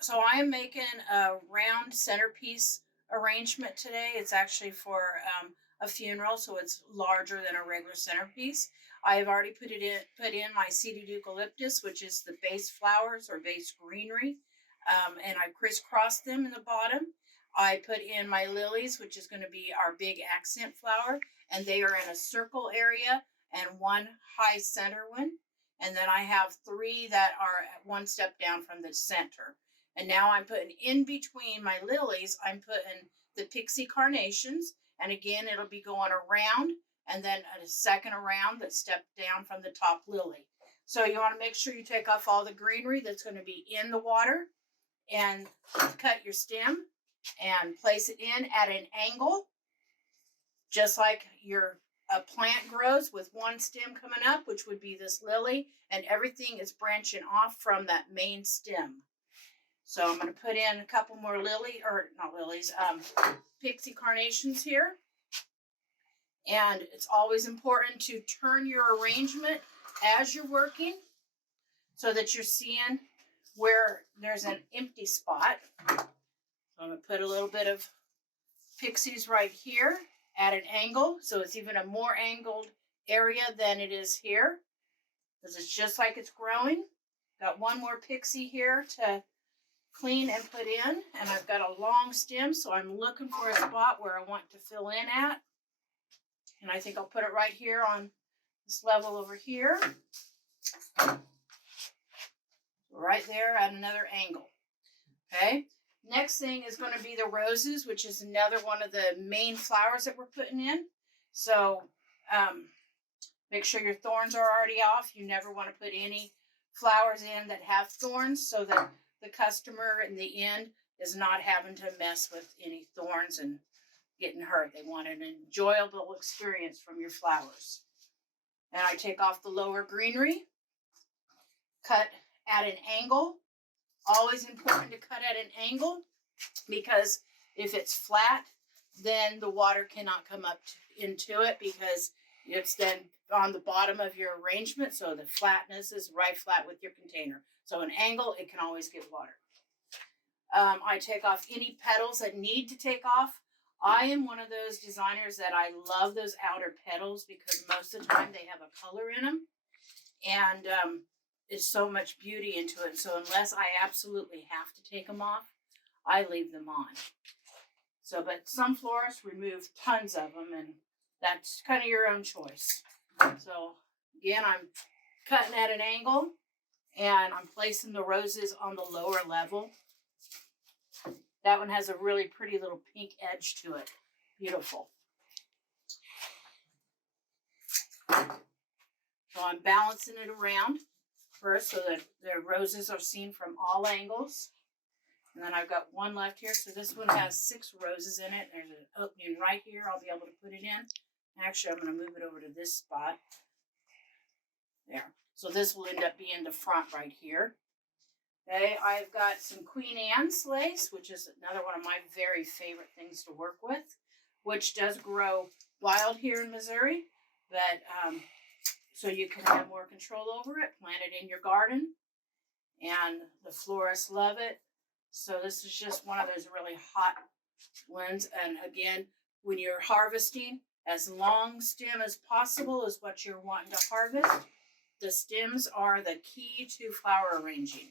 So I am making a round centerpiece arrangement today. It's actually for a funeral, so it's larger than a regular centerpiece. I've already put in my seeded eucalyptus, which is the base flowers or base greenery, and I crisscrossed them in the bottom. I put in my lilies, which is going to be our big accent flower, and they are in a circle area and one high center one. And then I have three that are one step down from the center. And now I'm putting in between my lilies, I'm putting the pixie carnations. And again, it'll be going around and then a second around that step down from the top lily. So you want to make sure you take off all the greenery that's going to be in the water and cut your stem and place it in at an angle, just like your a plant grows with one stem coming up, which would be this lily, and everything is branching off from that main stem. So I'm going to put in a couple more pixie carnations here. And it's always important to turn your arrangement as you're working so that you're seeing where there's an empty spot. So I'm going to put a little bit of pixies right here at an angle. So it's even a more angled area than it is here, because it's just like it's growing. Got one more pixie here to clean and put in, and I've got a long stem, so I'm looking for a spot where I want to fill in at, and I think I'll put it right here on this level over here, right there at another angle. Okay, next thing is going to be the roses, which is another one of the main flowers that we're putting in. So make sure your thorns are already off. You never want to put any flowers in that have thorns, so that the customer in the end is not having to mess with any thorns and getting hurt. They want an enjoyable experience from your flowers. And I take off the lower greenery, cut at an angle. Always important to cut at an angle, because if it's flat, then the water cannot come up into it, because it's then on the bottom of your arrangement, so the flatness is right flat with your container. So an angle, it can always get water. I take off any petals that need to take off. I am one of those designers that I love those outer petals, because most of the time they have a color in them, and it's so much beauty into it. So unless I absolutely have to take them off, I leave them on. So, but some florists remove tons of them, and that's kind of your own choice. So again, I'm cutting at an angle, and I'm placing the roses on the lower level. That one has a really pretty little pink edge to it. Beautiful. So I'm balancing it around first so that the roses are seen from all angles. And then I've got one left here. So this one has 6 roses in it. There's an opening right here. I'll be able to put it in. Actually, I'm going to move it over to this spot. There. So this will end up being the front right here. Okay, I've got some Queen Anne's lace, which is another one of my very favorite things to work with, which does grow wild here in Missouri, but so you can have more control over it. Plant it in your garden, and the florists love it. So this is just one of those really hot ones. And again, when you're harvesting, as long stem as possible is what you're wanting to harvest. The stems are the key to flower arranging.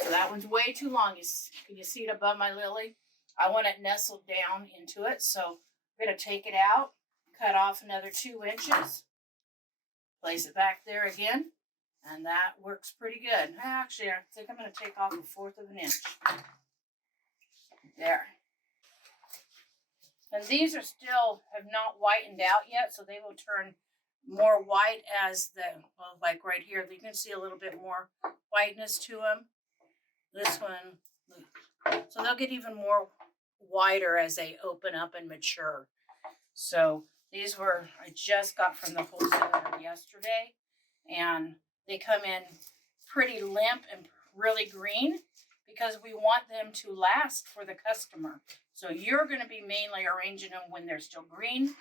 So that one's way too long. Can you see it above my lily? I want it nestled down into it. So I'm going to take it out, cut off another 2 inches, place it back there again, and that works pretty good. Actually, I think I'm going to take off 1/4 of an inch. There. And these are still have not whitened out yet, so they will turn more white as like right here, you can see a little bit more whiteness to them. This one, so they'll get even more whiter as they open up and mature. So these I just got from the wholesaler yesterday, and they come in pretty limp and really green, because we want them to last for the customer. So you're going to be mainly arranging them when they're still green,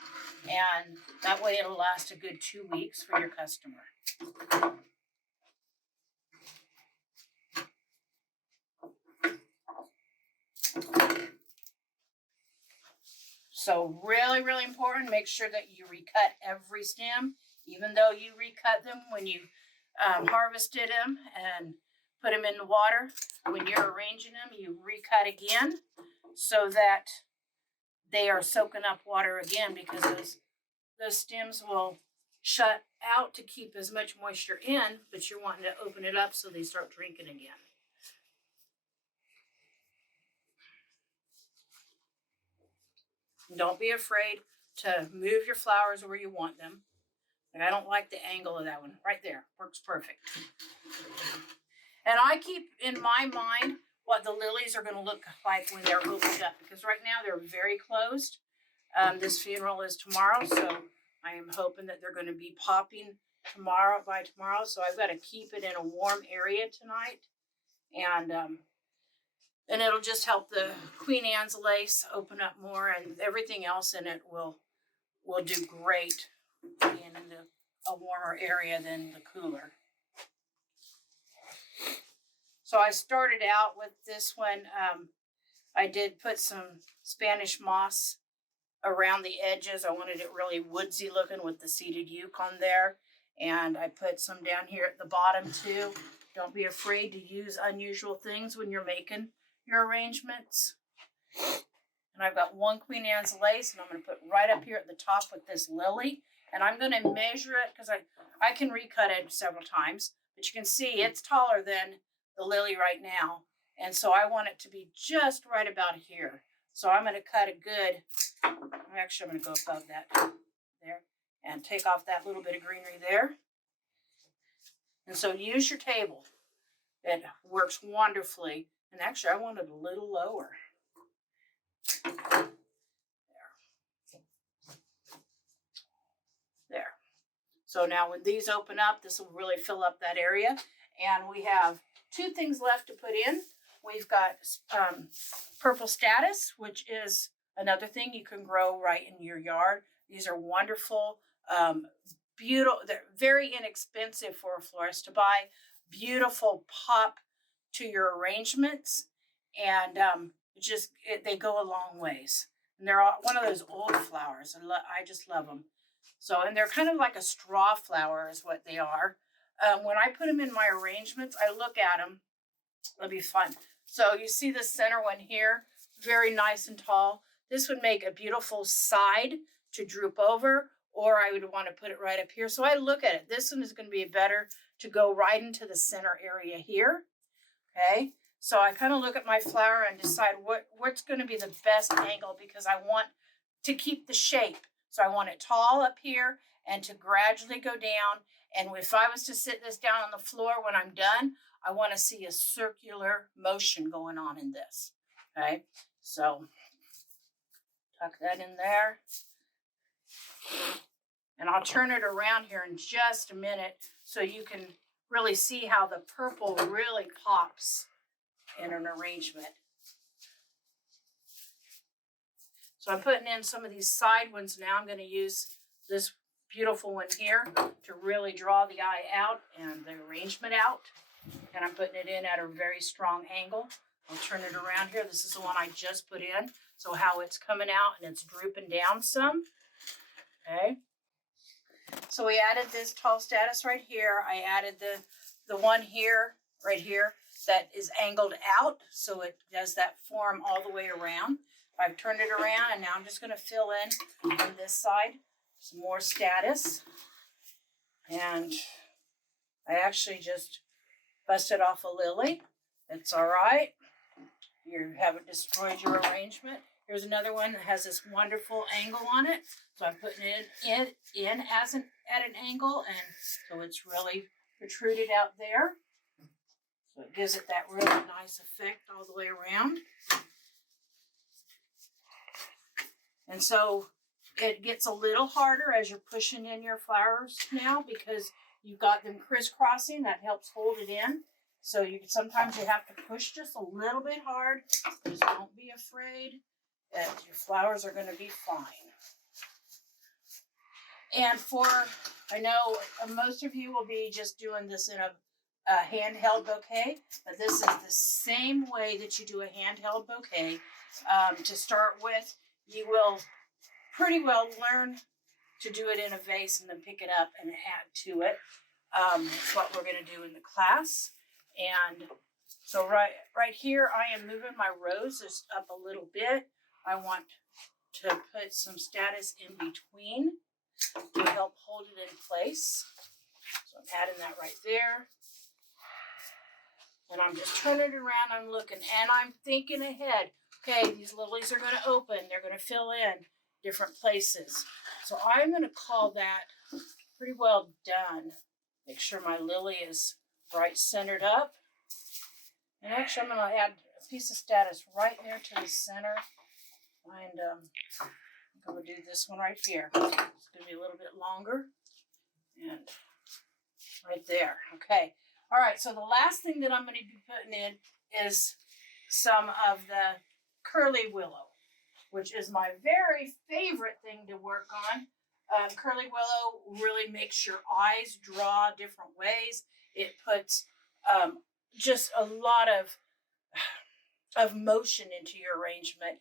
and that way it'll last a good 2 weeks for your customer. So really, really important, make sure that you recut every stem, even though you recut them when you harvested them and put them in the water. When you're arranging them, you recut again so that they are soaking up water again, because those stems will shut out to keep as much moisture in, but you're wanting to open it up so they start drinking again. Don't be afraid to move your flowers where you want them. And I don't like the angle of that one. Right there, works perfect. And I keep in my mind what the lilies are going to look like when they're opened up, because right now they're very closed. This funeral is tomorrow, so I am hoping that they're going to be popping by tomorrow. So I've got to keep it in a warm area tonight, and it'll just help the Queen Anne's lace open up more, and everything else in it will do great being in a warmer area than the cooler. So I started out with this one. I did put some Spanish moss around the edges. I wanted it really woodsy looking with the seeded yukon there. And I put some down here at the bottom too. Don't be afraid to use unusual things when you're making your arrangements. And I've got one Queen Anne's lace, and I'm going to put right up here at the top with this lily. And I'm going to measure it, because I can recut it several times. But you can see it's taller than the lily right now. And so I want it to be just right about here. So I'm going to cut a good, actually I'm going to go above that there and take off that little bit of greenery there. And so use your table. It works wonderfully. And actually I want it a little lower. There. So now when these open up, this will really fill up that area. And we have two things left to put in. We've got purple statice, which is another thing you can grow right in your yard. These are wonderful, beautiful. They're very inexpensive for a florist to buy. Beautiful pop to your arrangements, and they go a long ways. And they're one of those old flowers. I just love them. So, and they're kind of like a straw flower is what they are. When I put them in my arrangements, I look at them. It'll be fun. So you see the center one here, very nice and tall. This would make a beautiful side to droop over, or I would want to put it right up here. So I look at it. This one is going to be better to go right into the center area here. Okay. So I kind of look at my flower and decide what's going to be the best angle, because I want to keep the shape. So I want it tall up here and to gradually go down. And if I was to sit this down on the floor when I'm done, I want to see a circular motion going on in this. Okay, so tuck that in there. And I'll turn it around here in just a minute so you can really see how the purple really pops in an arrangement. So I'm putting in some of these side ones now. I'm going to use this beautiful one here to really draw the eye out and the arrangement out. And I'm putting it in at a very strong angle. I'll turn it around here. This is the one I just put in. So how it's coming out and it's drooping down some. Okay. So we added this tall statice right here. I added the one here, right here, that is angled out. So it does that form all the way around. I've turned it around, and now I'm just going to fill in on this side some more statice. And I actually just busted off a lily. It's all right. You haven't destroyed your arrangement. Here's another one that has this wonderful angle on it. So I'm putting it in at an angle, and so it's really protruded out there. So it gives it that really nice effect all the way around. And so it gets a little harder as you're pushing in your flowers now, because you've got them crisscrossing. That helps hold it in. So sometimes you have to push just a little bit hard. Just don't be afraid that your flowers are going to be fine. And I know most of you will be just doing this in a handheld bouquet, but this is the same way that you do a handheld bouquet. To start with, you will pretty well learn to do it in a vase and then pick it up and add to it. That's what we're going to do in the class. And so right here, I am moving my roses up a little bit. I want to put some status in between to help hold it in place. So I'm adding that right there. And I'm just turning it around, I'm looking, and I'm thinking ahead. Okay, these lilies are going to open. They're going to fill in different places. So I'm going to call that pretty well done. Make sure my lily is right centered up. And actually, I'm going to add a piece of status right there to the center. And I'm going to do this one right here. It's going to be a little bit longer. And right there. Okay. All right. So the last thing that I'm going to be putting in is some of the curly willow, which is my very favorite thing to work on. Curly willow really makes your eyes draw different ways. It puts just a lot of motion into your arrangement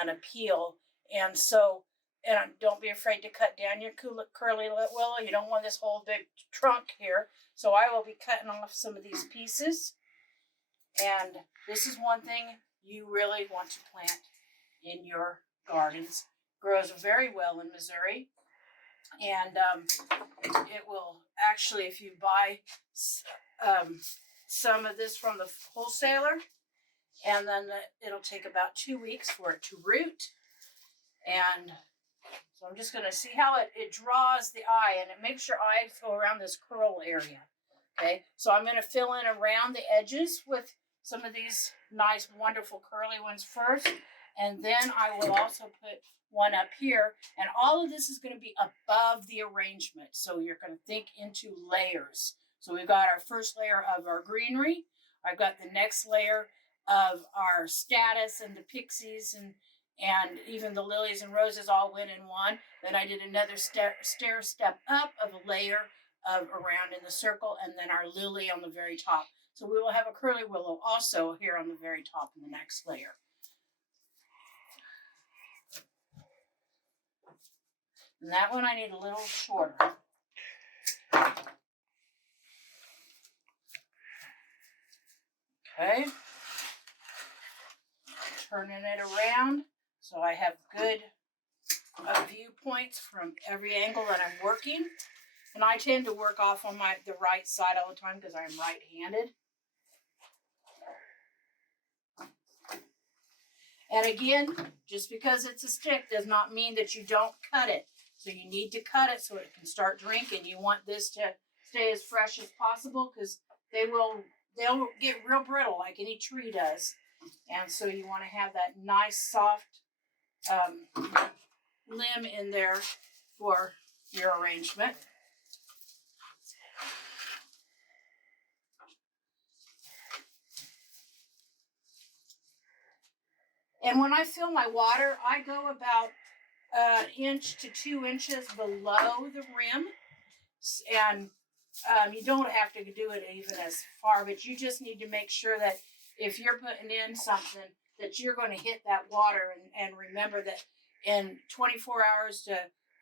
and appeal. And so, and don't be afraid to cut down your curly willow. You don't want this whole big trunk here. So I will be cutting off some of these pieces. And this is one thing you really want to plant in your gardens. Grows very well in Missouri. And it will actually, if you buy some of this from the wholesaler, and then it'll take about 2 weeks for it to root. And so I'm just going to see how it draws the eye, and it makes your eye go around this curl area. Okay, so I'm going to fill in around the edges with some of these nice, wonderful curly ones first. And then I will also put one up here. And all of this is going to be above the arrangement. So you're going to think into layers. So we've got our first layer of our greenery. I've got the next layer of our status and the pixies and even the lilies and roses all went in one. Then I did another stair step up of a layer of around in the circle, and then our lily on the very top. So we will have a curly willow also here on the very top in the next layer. And that one I need a little shorter. Okay. Turning it around so I have good viewpoints from every angle that I'm working. And I tend to work off on the right side all the time because I'm right-handed. And again, just because it's a stick does not mean that you don't cut it. So you need to cut it so it can start drinking. You want this to stay as fresh as possible because they'll get real brittle like any tree does. And so you want to have that nice soft limb in there for your arrangement. And when I fill my water, I go about 1 inch to 2 inches below the rim. And you don't have to do it even as far, but you just need to make sure that if you're putting in something that you're going to hit that water and remember that in 24 hours to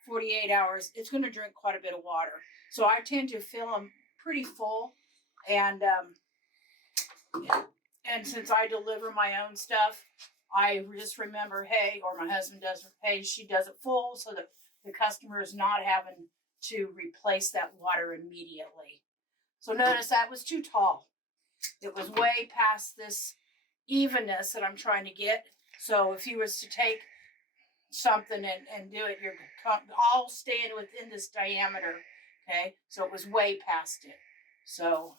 48 hours, it's going to drink quite a bit of water. So I tend to fill them pretty full. And since I deliver my own stuff, I just remember, hey, or my husband does, hey, she does it full so that the customer is not having to replace that water immediately. So notice that was too tall. It was way past this evenness that I'm trying to get. So if you was to take something and do it, you're all staying within this diameter. Okay, so it was way past it. So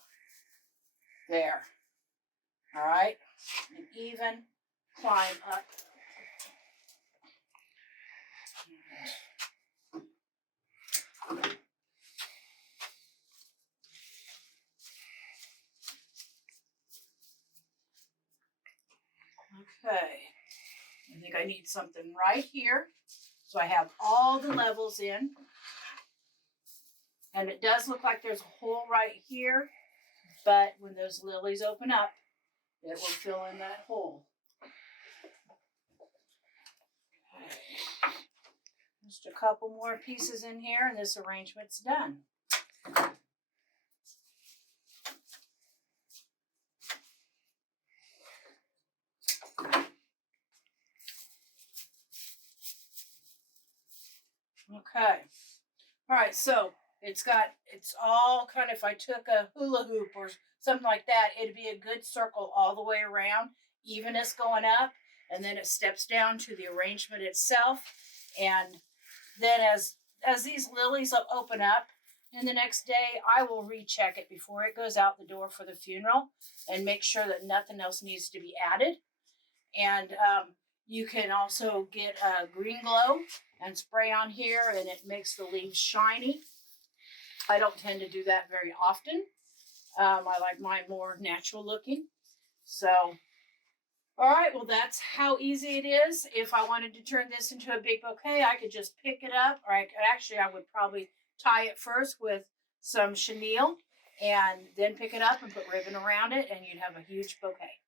there. All right, an even climb up. Okay, I think I need something right here. So I have all the levels in. And it does look like there's a hole right here, but when those lilies open up, it will fill in that hole. Just a couple more pieces in here and this arrangement's done. Okay. All right, so it's all kind of, if I took a hula hoop or something like that, it'd be a good circle all the way around, evenness going up, and then it steps down to the arrangement itself. And then as these lilies will open up, and the next day I will recheck it before it goes out the door for the funeral and make sure that nothing else needs to be added. And you can also get a green glow and spray on here, and it makes the leaves shiny. I don't tend to do that very often. I like mine more natural looking. So, all right, well, that's how easy it is. If I wanted to turn this into a big bouquet, I could just pick it up, or I would probably tie it first with some chenille and then pick it up and put ribbon around it, and you'd have a huge bouquet.